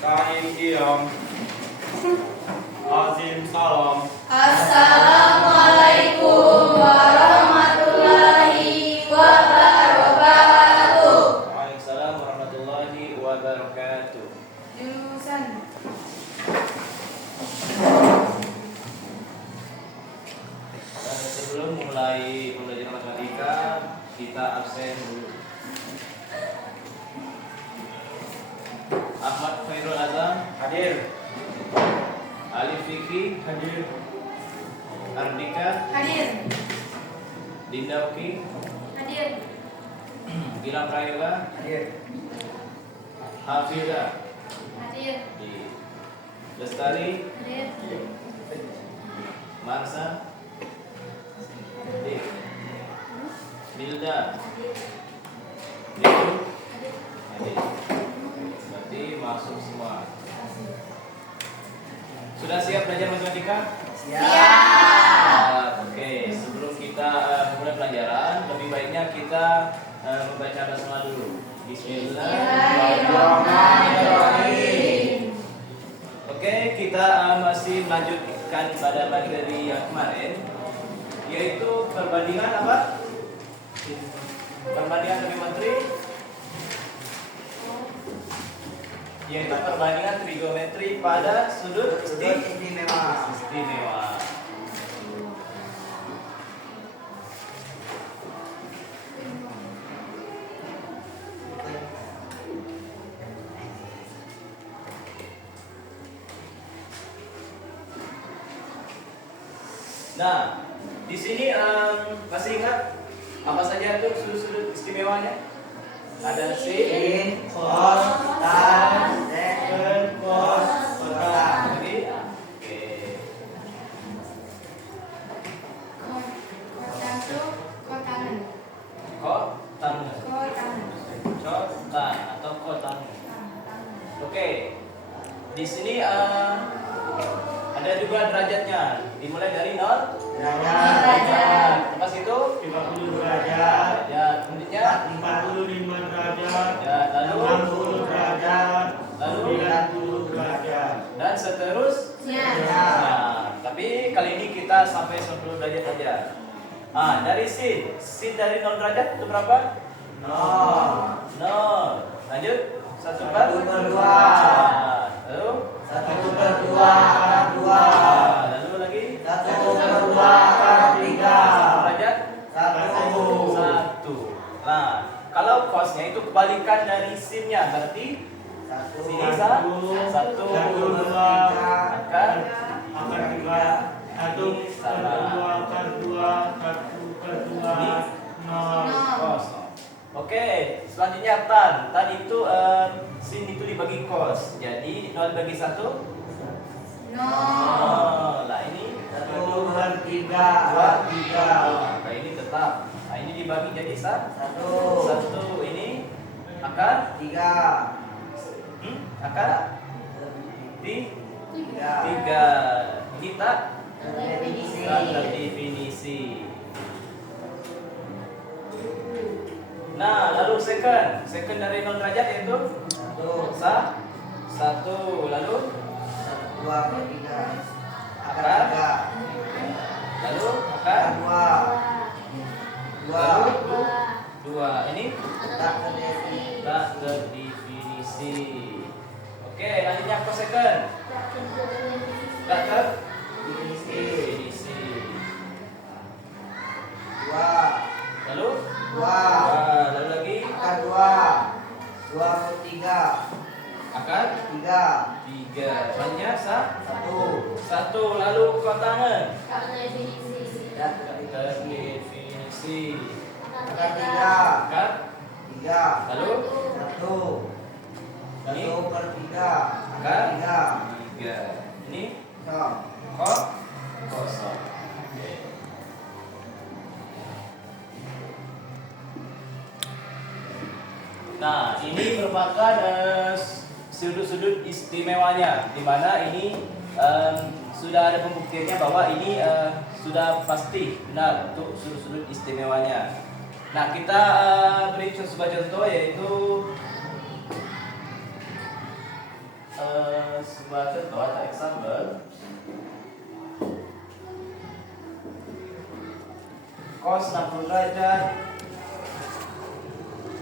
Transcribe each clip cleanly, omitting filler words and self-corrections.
Kain diam. Azim salam. Assalamualaikum warahmatullahi wabarakatuh. Waalaikumsalam warahmatullahi wabarakatuh. Jurusan. Sebelum mulai pembelajaran matematika, kita absen dulu. Ahmad Khairul Azam hadir. Alif Fikri hadir. Ardika Hadir. Dinda Uki Hadir. Gilang Prayoga Hadir. Hafiza Hadir. Lestari Hadir. Marsa hadir. Bilda Itu hadir. Berarti masuk semua. Sudah siap belajar matematika? Siap. Oke, sebelum kita mulai pelajaran, lebih baiknya kita membaca basmalah dulu. Bismillahirrahmanirrahim. Oke, kita masih melanjutkan pada materi yang kemarin, yaitu perbandingan apa? Perbandingan trigonometri, yaitu perbandingan trigonometri pada sudut istimewa. istimewa. Nah, di sini masih ingat apa saja tuh sudut-sudut istimewanya? Ada sin, Cos, tan, sek, cos, tan. Jadi, oke. Kotangan. Kotangan, Kotangan. cotan atau kotangan. Oke. Di sini ada juga derajatnya. Dimulai dari 0 derajat. Pas itu 50 derajat, derajat. Selanjutnya 45 derajat, derajat. Lalu 60 derajat, Lalu 90 derajat. dan seterusnya. Nah, tapi kali ini kita sampai 10 derajat saja. Dari sin dari 0 derajat itu berapa? 0. 0. Lanjut 1/4. 1/2. Lalu 1/2 akar 2. lalu lagi 1/2 akar 3. 1 derajat 1. 1. Nah, kalau cosnya itu kebalikan dari sinnya, berarti sini 1 akar Akar 3, 1/2 akar 2, 1/2, 0. cos. Oke, selanjutnya tan. Tan itu sin itu dibagi cos. Jadi 0 bagi 1 No. 0. Nah, ini 1/3 akar 3. Nah, ini tetap. Nah, ini dibagi jadi 1. 1. Ini akar 3. akar di 3. 3. Kita Definisi. definisi. Nah, lalu second dari 0 derajat yaitu 1. Lalu 2/3 akar Akar. 3. lalu akar lalu 2. Ini tak terdefinisi. Oke, lanjutnya cosecond. Tak terdefinisi. 2. Lalu 2. lalu lagi Akar 2. 2/3 akar 3. 3. Selanjutnya 1. 1. Lalu kotangan. Tak Terdefinisi. Akar 3. Akar 3. lalu 1. Ini 1/3 akar akar 3. Ini 3. kosong. Oke. Nah, ini merupakan sudut-sudut istimewanya, di mana ini sudah ada pembuktiannya bahwa ini sudah pasti benar untuk sudut-sudut istimewanya. Nah, kita beri sebuah contoh, yaitu sebuah contoh atau example. Cos 60 derajat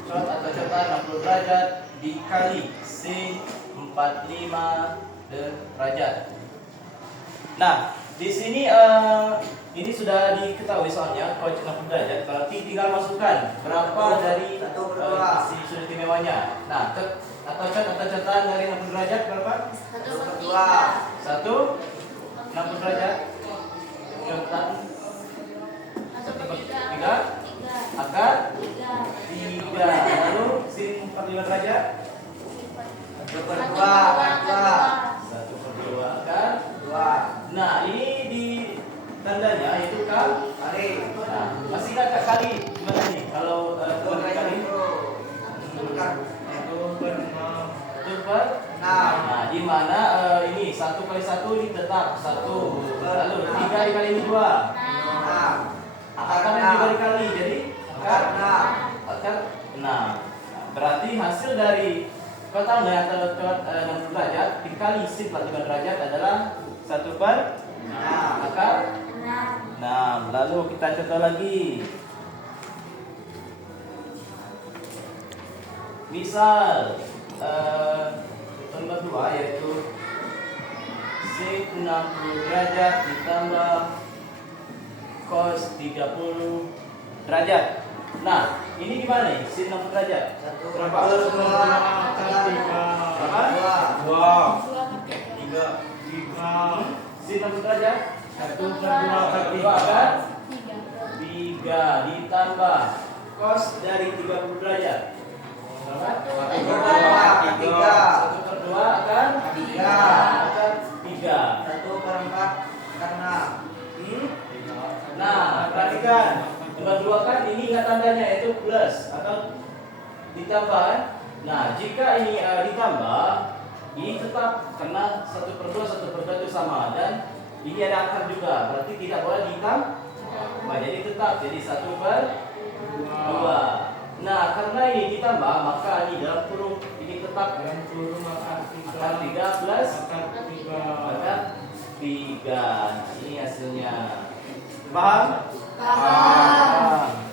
cot atau cotan 60 derajat dikali sin 45 derajat. Nah, di sini ini sudah diketahui soalnya cos 60 derajat, berarti tinggal masukkan berapa dari si sudut istimewanya. Nah, atau cot atau cotan dari 60 derajat berapa? 1 60 derajat. Cotan 1/3 akar 3. Lalu sin 45 derajat 1/2 akar 2. Nah, ini di tandanya itu kali. Nah, masih ada kali gimana nih? Kalau kali nah, di mana ini 1 kali 1 ini tetap 1. Lalu 3 dikali 2. Akarnya juga dikali, jadi akar 6. Berarti hasil dari total atau 60 derajat dikali sin 45 derajat adalah 1/6 akar 6. Lalu kita contoh lagi. Misal nomor 2 yaitu sin 60 derajat ditambah cos 30 derajat. Nah, ini gimana nih? Sin 60 derajat. Berapa? 3. Sin 60 derajat 1/2 kan? 3 ditambah cos dari 30 derajat. Berapa? 1/2 akan 3. 1/4 karena Nah, perhatikan. Nomor 2 kan ini ingat tandanya yaitu plus atau ditambah. Nah, jika ini ditambah, ini tetap karena 1/2 itu sama dan ini ada akar juga, berarti tidak boleh ditambah. Jadi tetap jadi 1/2. Nah, karena ini ditambah maka ini dalam kurung ini tetap akar 3 plus akar 3. Ini hasilnya. Paham?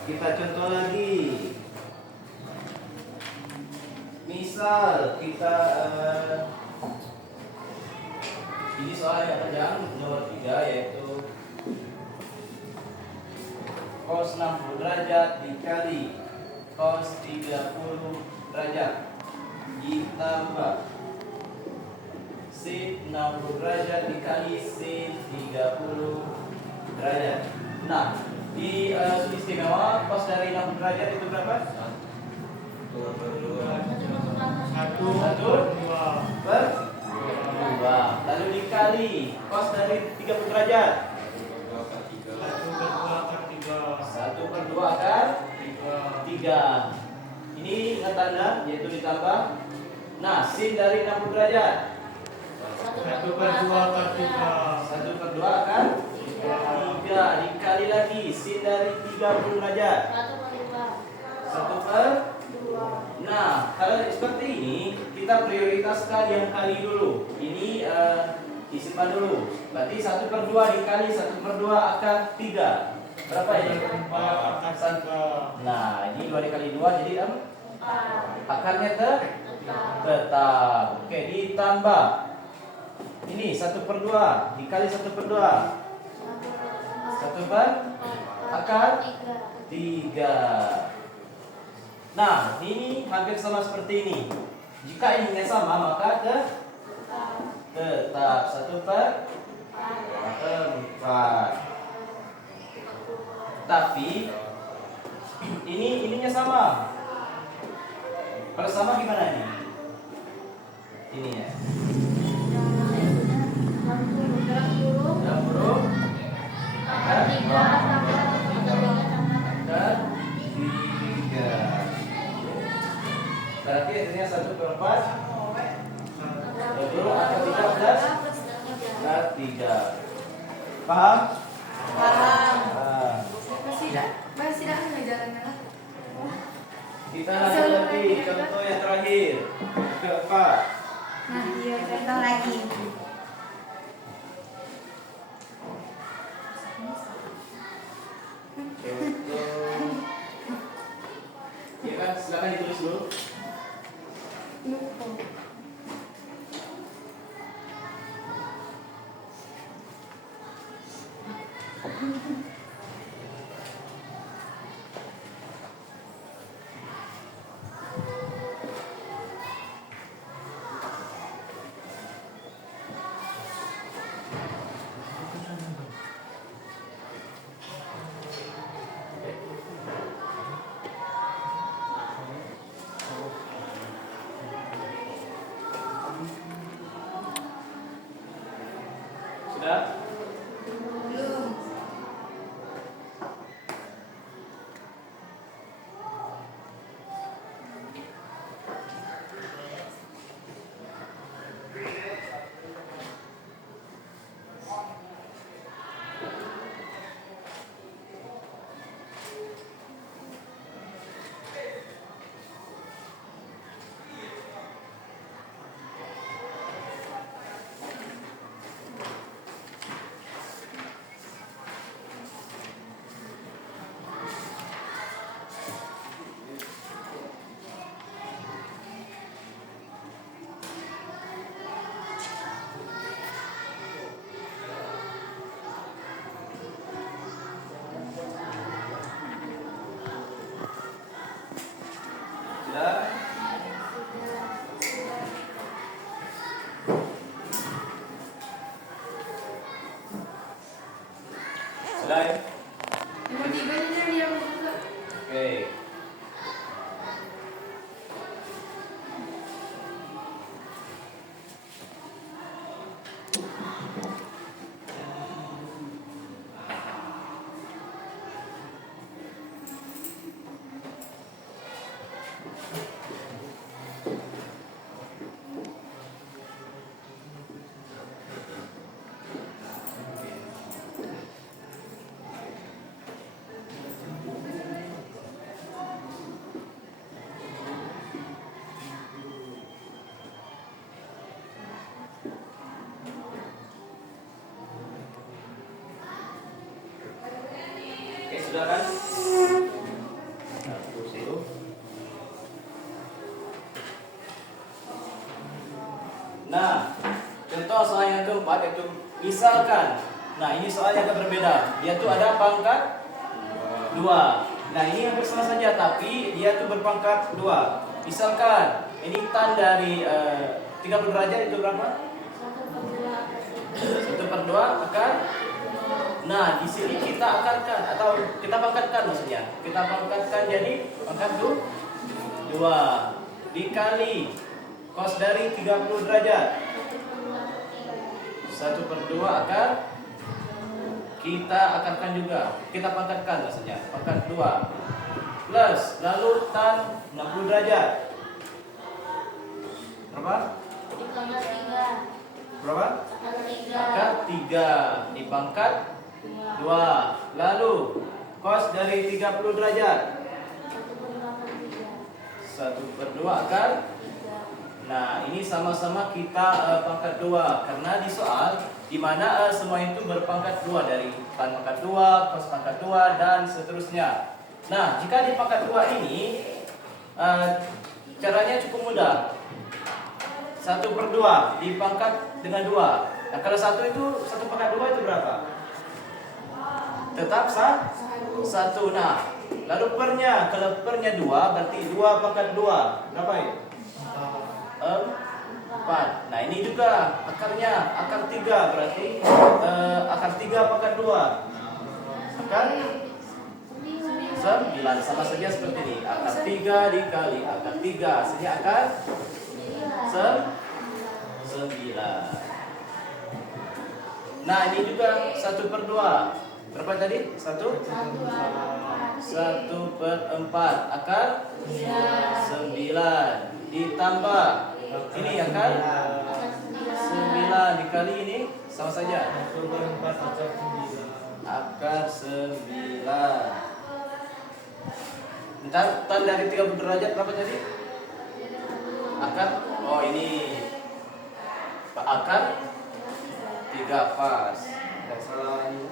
Kita contoh lagi. Misal kita ini soal yang panjang nomor 3 yaitu cos 60 derajat dikali cos 30 derajat ditambah sin 60 derajat dikali sin 30 derajat. Nah, di sudut istimewa cos dari 60 derajat itu berapa? 1/2. Lalu dikali cos dari 30 derajat 1/2 akar 3. Ini ingat tanda yaitu ditambah. Nah, sin dari 60 derajat 1/2 akar 3 dikali lagi sin dari 30 derajat 1/2. Nah, kalau seperti ini kita prioritaskan yang kali dulu. Ini disimpan dulu. Berarti 1/2 dikali 1/2 akar 3. Berapa ini? 4. Nah, ini 2 dikali 2 jadi akarnya tetap. Oke, ditambah. Ini 1/2 dikali 1/2 akar 3. Nah, ini hampir sama seperti ini. Jika ininya sama maka tetap 1/4. Tapi ininya sama. Kalau sama gimana nih? Ini ya. Dalam huruf akar 3. Berarti hasilnya 1/4. Lalu akar 3 plus akar 3. Paham? Masih dah jalan-jalan. Kita lanjut lagi contoh yang terakhir keempat. Nah, iya contoh lagi. Ya kan, silakan ditulis dulu. Lupa. Sudah? Belum. Sudah? Sudah ya? Nomor 3 ini dia buka. Oke. Oke, sudah kan? Nah, terus itu. Nah, contoh soal yang keempat itu misalkan, nah ini soal yang agak berbeda. Dia tuh ada pangkat 2. Nah, ini hampir sama saja tapi dia tuh berpangkat 2. Misalkan ini tan dari 30 derajat itu berapa? 1/2 akan. Nah, di sini kita akarkan atau kita pangkatkan maksudnya. Kita pangkatkan jadi pangkat 2 dikali cos dari 30 derajat. 1/2 akar kita akarkan juga. Kita pangkatkan maksudnya. Pangkat 2 plus lalu tan 60 derajat. Berapa? Berapa? Akar 3 dipangkat 2. Lalu cos dari 30 derajat 1/2 akar. Nah, ini sama-sama kita pangkat 2 karena di soal di mana semua itu berpangkat 2 dari tan pangkat 2, cos pangkat 2 dan seterusnya. Nah, jika di pangkat 2 ini caranya cukup mudah. 1/2 dipangkat dengan 2. Nah, kalau 1 itu 1/2 itu berapa? Tetap 1. Nah, lalu pernya, kalau pernya 2 berarti 2 pangkat 2. Berapa ya? 4. Nah, ini juga akarnya, akar 3 berarti akar 3 pangkat 2. Akar 9. Sama saja seperti ini. Akar 3 dikali akar 3 hasilnya akar 9. Nah, ini juga 1/2. Berapa tadi? 1/4 akar 9 ditambah ini akar 9 dikali ini sama saja akar 9. Bentar, tan dari 30 derajat berapa tadi? Akar, oh ini akar 3 pas. Tidak salah ini.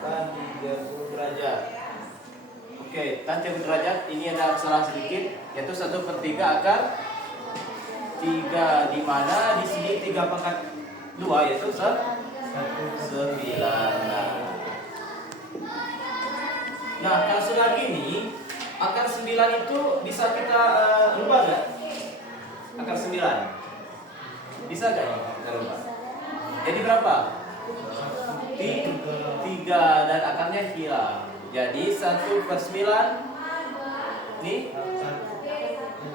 Tan 30 derajat. Oke, tan 30 derajat. Ini ada kesalahan sedikit, yaitu 1/3 akar 3, di mana di sini 3 pangkat 2 yaitu 9. Nah, kalau sudah gini, akar 9 itu bisa kita rubah nggak? Akar 9 bisa nggak ya kita rubah? Jadi berapa? 3 dan akarnya hilang. Jadi 1/9 nih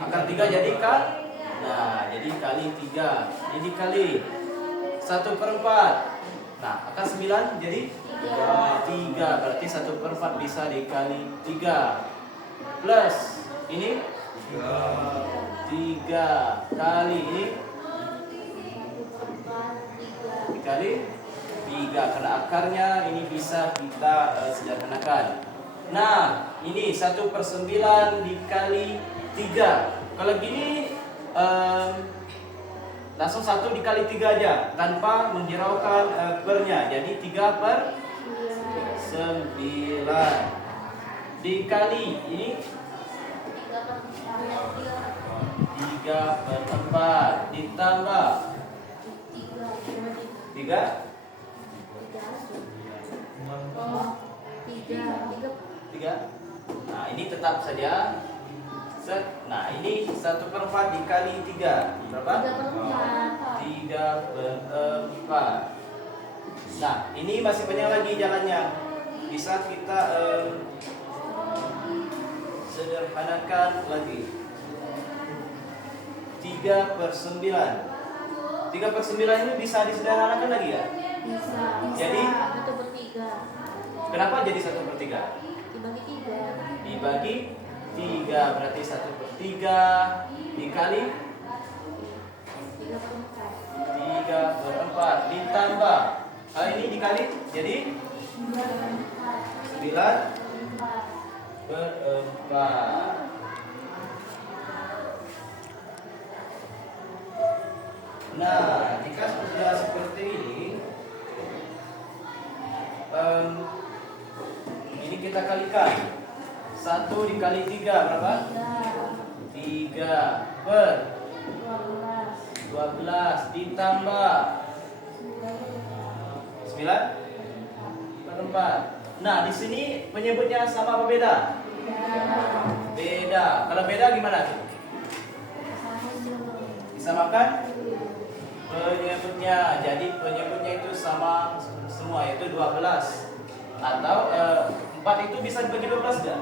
akar 3 jadi kan? Nah, jadi kali 3. Jadi kali 1/4. Nah, akar 9 jadi 3. Berarti 1/4 bisa dikali 3. Plus ini 3 kali ini dikali 3. Karena akarnya ini bisa kita sederhanakan. Nah, ini 1/9 dikali 3. Kalau gini langsung 1 dikali 3 aja tanpa menghiraukan pernya. Jadi 3/9 dikali ini 3/4 ditambah 3. Nah, ini tetap saja set. Nah, ini 1/4 dikali 3 berapa? 3/4. Nah, ini masih banyak lagi jalannya. Bisa kita sederhanakan lagi. 3/9. 3/9 ini bisa disederhanakan lagi ya? Bisa. Jadi? 1/3. Kenapa jadi 1/3? Dibagi 3. Dibagi 3 berarti 1/3 dikali 3/4 ditambah ini dikali jadi 9/4. Nah, jika sudah seperti ini kita kalikan. 1 dikali 3 berapa? 3/12 ditambah 9/4. Nah, di sini penyebutnya sama apa beda? Beda. Kalau beda gimana? Disamakan penyebutnya. Jadi penyebutnya itu sama semua, yaitu 12. Atau 4 itu bisa dibagi 12 enggak?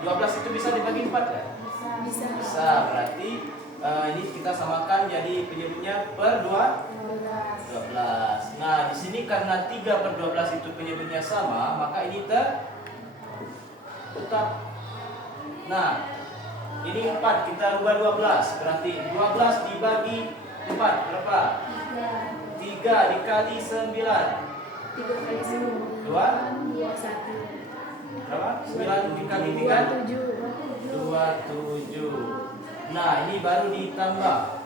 12 itu bisa dibagi 4 kan? Bisa. Berarti ini kita samakan jadi penyebutnya per 12. Nah, di sini karena 3/12 itu penyebutnya sama, maka ini tetap. Nah, ini 4 kita rubah 12. Berarti 12 dibagi 4 berapa? 3 dikali 9. 2 berapa? 9 dikali 3 27. Nah, ini baru ditambah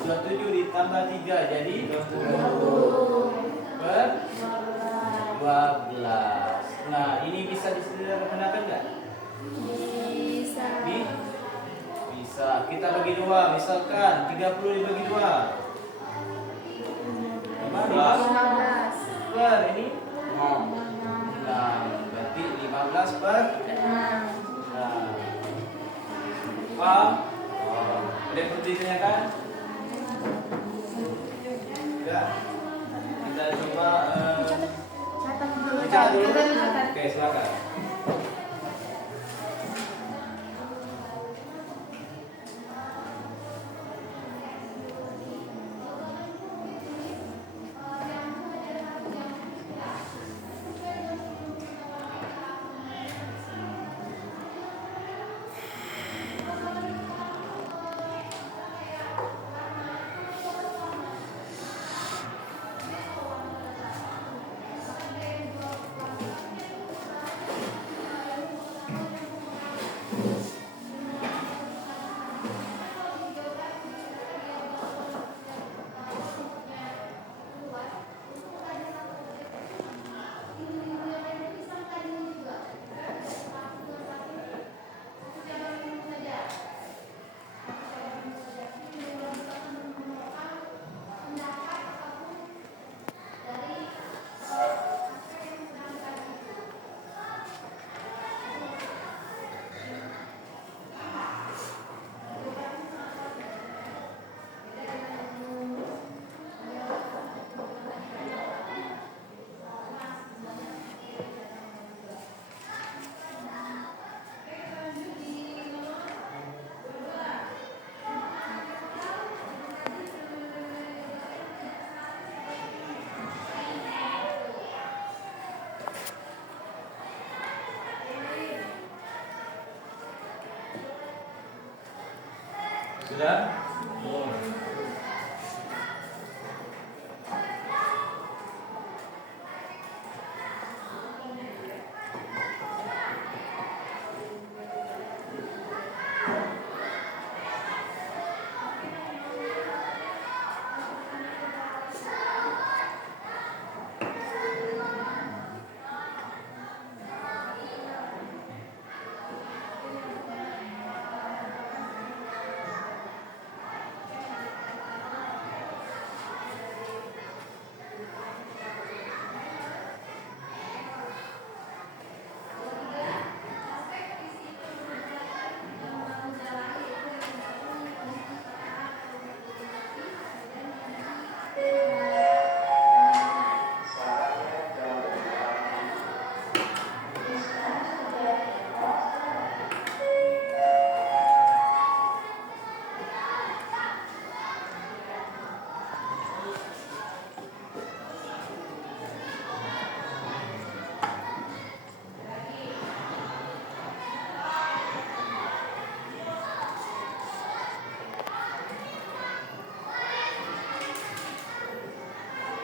27 ditambah 3 jadi 20/12. Nah, ini bisa disederhanakan nggak? Bisa. Kita bagi 2. Misalkan 30 dibagi 2 15 per ini 6. Berarti 15 per 6. Paham? Ada yang perlu ditanyakan? Enggak. Kita coba bicara dulu. Oke, silakan. Sudah?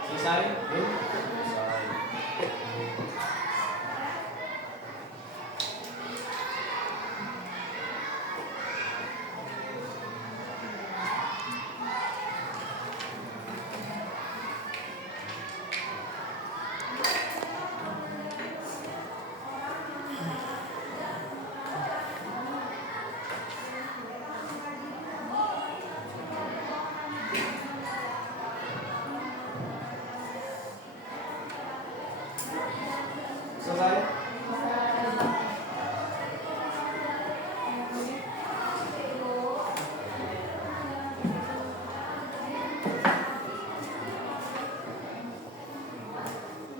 Selesai? Belum? Selesai. Selesai?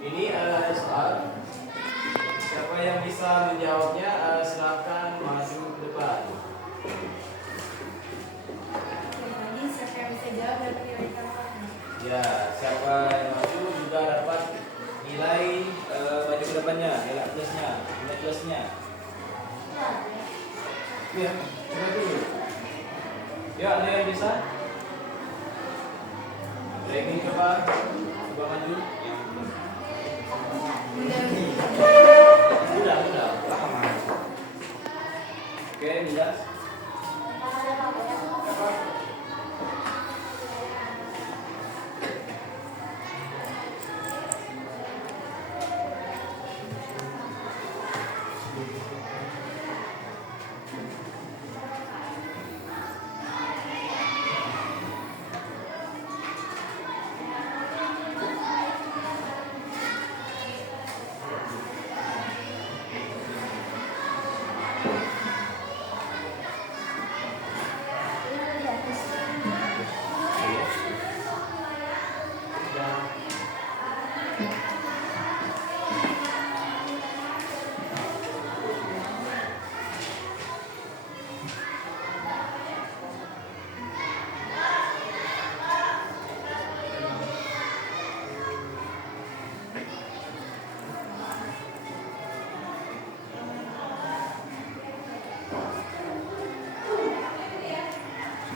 Ini soal. Siapa yang bisa menjawabnya silakan maju ke depan. Jadi siapa yang bisa jawab dapat nilai tambah. Ya, siapa yang maju juga dapat nilai maju ke depannya, nilai plusnya. Ya, coba dulu. Ya, ada yang bisa? Ranking coba maju. Mudah. Lama. Oke, jelas.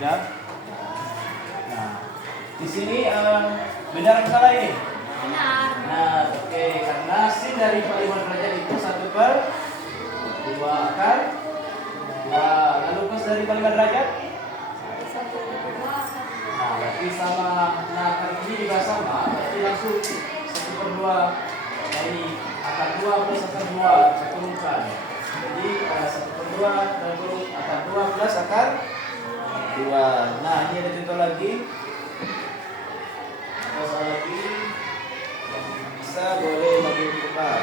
Sudah? Nah, di sini benar atau salah ini? Benar. Nah, oke, karena sin dari 45 derajat itu 1/2 akar 2. Lalu cos dari 45 derajat? Nah, berarti sama. Nah, akar ini juga sama, berarti langsung 1/2. Nah, ini akar 2 plus akar 2 saya turunkan. Jadi 1/2 lalu akar 2 plus akar 2. Nah, ini ada contoh lagi. Soal lagi bisa boleh maju ke depan.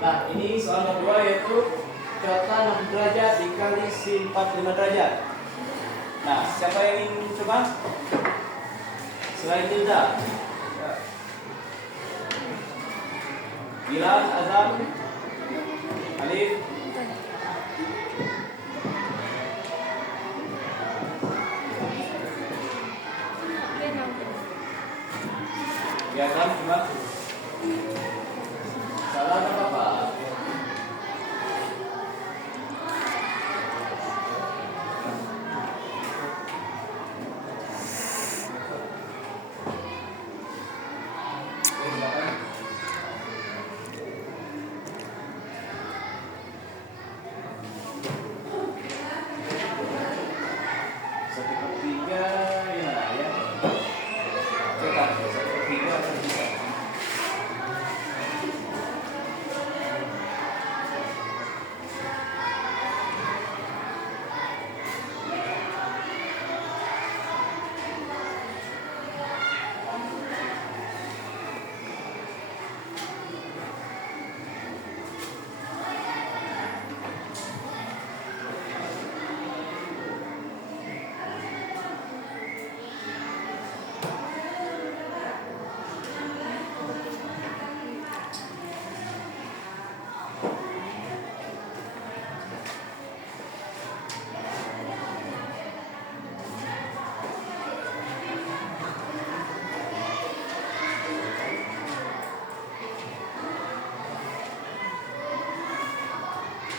Nah, ini soal kedua yaitu delta 60 derajat dikali sin 45 derajat. Nah, siapa yang ingin coba? Selain Tilda. Bilal, Azam, Alif. Ya kan, cuma salah nggak apa-apa. Satu per tiga, ya. Oke kan, satu per tiga akan bisa.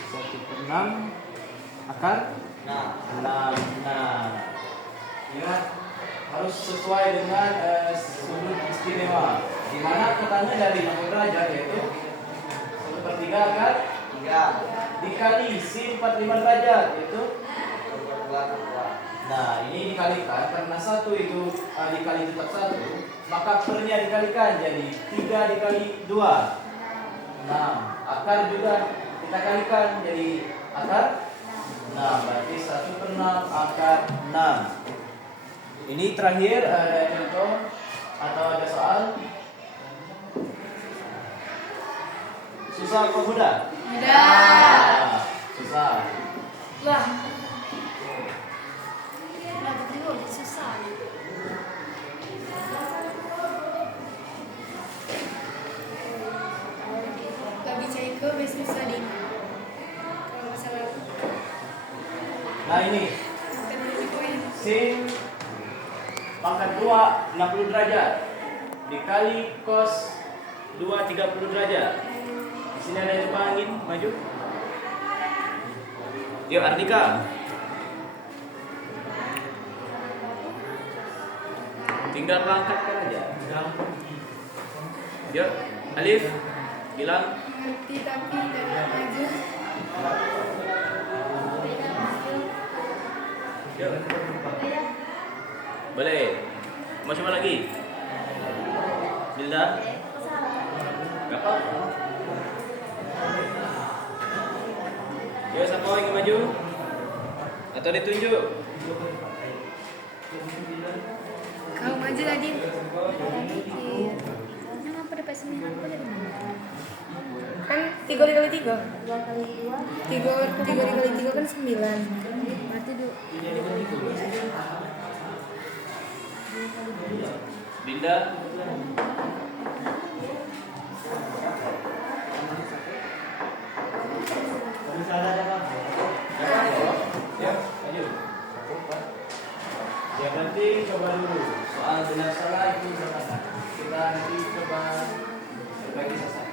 Satu per enam akar Nah, 6. Nah, ingat harus sesuai dengan sudut istimewa. Di mana katanya dari 60 derajat yaitu 1/3 akar 3 dikali sin 45 derajat yaitu. dua. Nah, ini dikalikan karena satu itu dikali tetap satu, maka pernya dikalikan jadi 3 dikali 2 6. Akar juga kita kalikan jadi akar 6, berarti 1/6 akar 6. Ini terakhir ada contoh atau ada soal? Susah apa mudah? Mudah. Nah, susah. Wah. Nah, tapi kok udah susah. Gak bisa ikut, bisa susah deh. Kalau masalah Nah, ini bukan dari poin. sin pangkat 2 60 derajat dikali cos 2 30 derajat. Di sini ada coba angin maju. Yuk Arnika. Tinggal angkatkan aja. Yuk Alif bilang. Ngerti tapi tidak maju. Yuk. Boleh. Mau coba lagi? Bilda? Gak apa-apa. Yuk, siapa yang maju? Atau ditunjuk? Kau maju lagi. Kenapa dapat 9 dari mana? Kan 3 dikali 3. 3 dikali 3 kan 9. Berarti Dinda? Ya, maju. Ya nanti coba dulu. Soal benar salah itu belakangan. Kita nanti coba berbagi sasaran.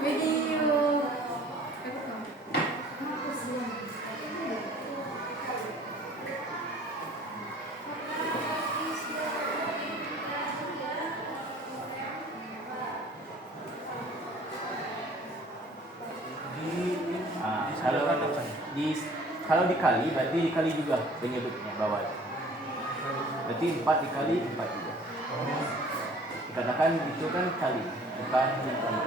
video. Kalau kalau dikali berarti dikali juga penyebutnya bawah. Berarti 4 dikali 4 juga. Dikatakan itu kan kali, bukan tambah.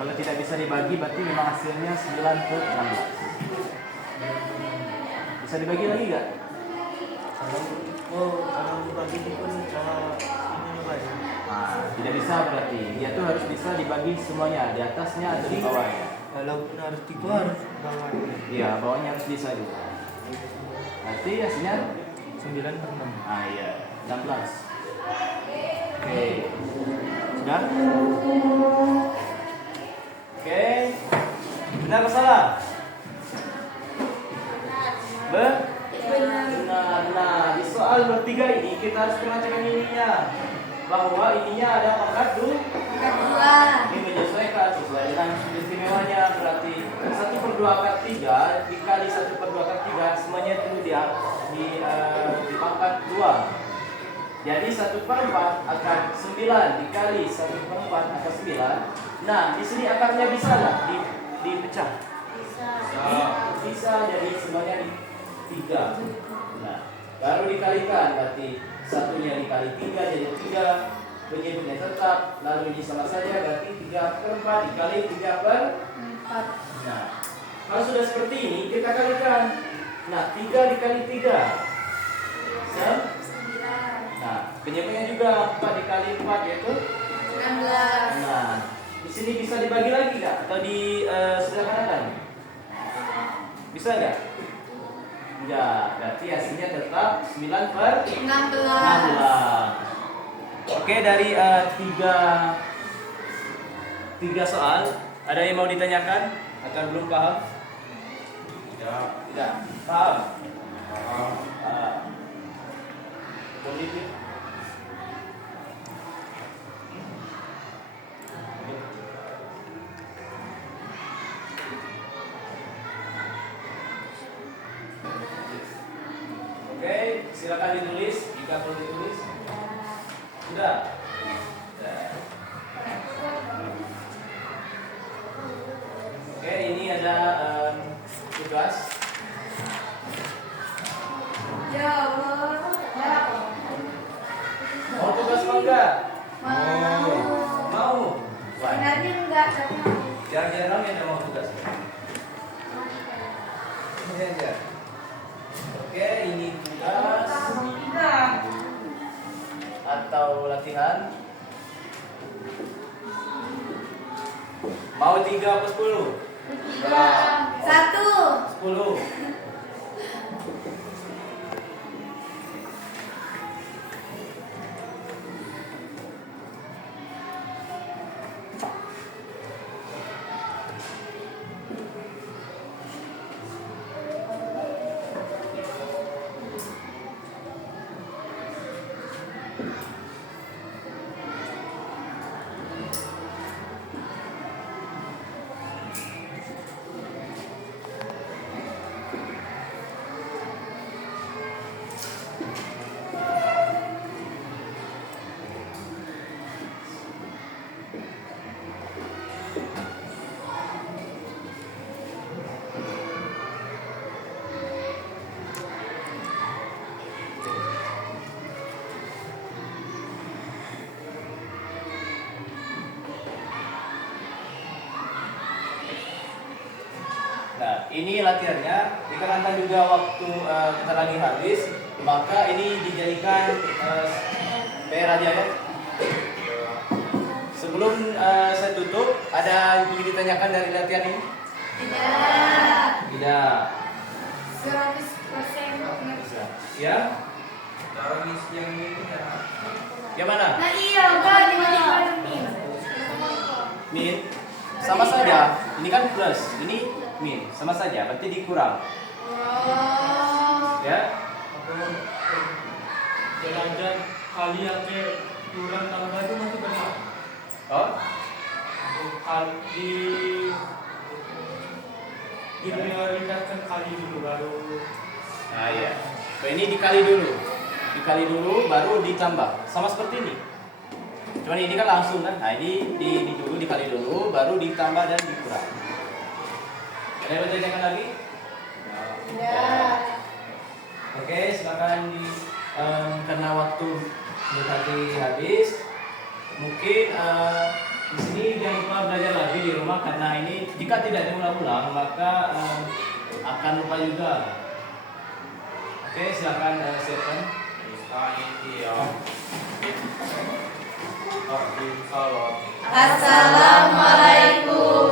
Kalau tidak bisa dibagi berarti memang hasilnya 9/16. Bisa dibagi lagi nggak? Kalau dibagi itu kan cara ini Pak ya. Nah, tidak bisa berarti. Dia tuh harus bisa dibagi semuanya, di atasnya atau di bawahnya. Kalau harus 3 harus bawah. Iya, bawahnya harus bisa juga. Berarti hasilnya 9/6. ah iya, 16. Oke. Sudah? Oke. Benar atau salah? Benar. Nah, di soal bertiga ini kita harus perhatikan ininya. Bahwa ininya ada pangkat Kedua. ini menyesuaikan sesuai dengan sudut istimewanya. Berarti 1/2/3 dikali 1/2/3 semuanya itu di pangkat 2. Jadi 1/4 akan 9 dikali 1/4 akan 9. Nah, di sini akarnya bisa nggak dipecah? Bisa, jadi semuanya 3. Nah, baru dikalikan berarti satunya dikali 3 jadi 3. Penyebutnya tetap, lalu ini sama saja berarti 3/4 dikali 3/4. Nah, kalau sudah seperti ini kita kalikan. Nah, 3 dikali 3 nah, penyebutnya juga 4 dikali 4 yaitu 16. Nah, di sini bisa dibagi lagi nggak? Atau di sebelah kanan? Bisa nggak? Enggak, berarti hasilnya tetap 9/16. Oke, dari tiga soal, ada yang mau ditanyakan? Atau belum paham? Tidak. Paham? Politik. Oke, silakan ditulis jika perlu ditulis. Sudah. Oke, ini ada tugas. Ya Allah. Mau tugas apa enggak? Mau. Mau. Wah, Sebenarnya enggak, tapi mau. jarang-jarang yang mau tugas. Ini aja. Oke, ini tugas atau latihan. Mau 3 apa 10? 1. 10. Nah, ini latihannya. Dikarenakan juga waktu kita lagi habis, maka ini dijadikan PR aja ya. Sebelum saya tutup, ada yang ingin ditanyakan dari latihan ini? Tidak. Tidak. 100%. Ya? Cara ngisi yang ini ya. Yang mana? Nah iya, enggak tiba-tiba ada min. Min. Sama saja. Ini kan plus, ini min. Sama saja, berarti dikurang. Oh. Ya? Jalan-jalan kali yang ke kurang tambah itu masih banyak. Oh? Diprioritaskan kali dulu baru. Nah, iya. Ini dikali dulu. dikali dulu baru ditambah. Sama seperti ini. Cuman ini kan langsung kan. Nah, ini dulu dikali dulu baru ditambah dan dikurang. Ada yang bertanyakan lagi? Ya. Oke, silakan karena waktu mendekati habis. Mungkin di sini jangan lupa belajar lagi di rumah karena ini jika tidak diulang-ulang maka akan lupa juga. Oke, silakan siapkan. Assalamualaikum